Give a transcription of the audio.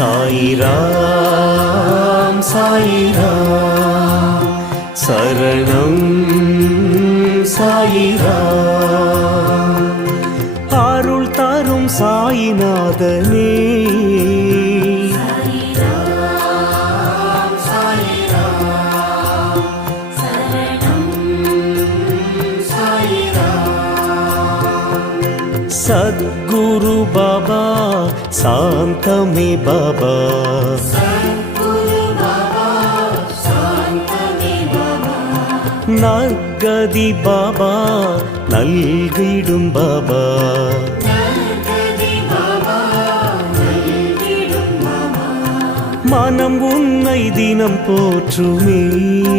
சாயிராம் சாயிராம் சரணம் சாயிராம் அருள் தரும் சாயிநாதனே सद्गुरु बाबा शांतमे बाबा नर्गदि बाबा नल्गिडुम बाबा मनम उन्नै दिनम पोற்றுமே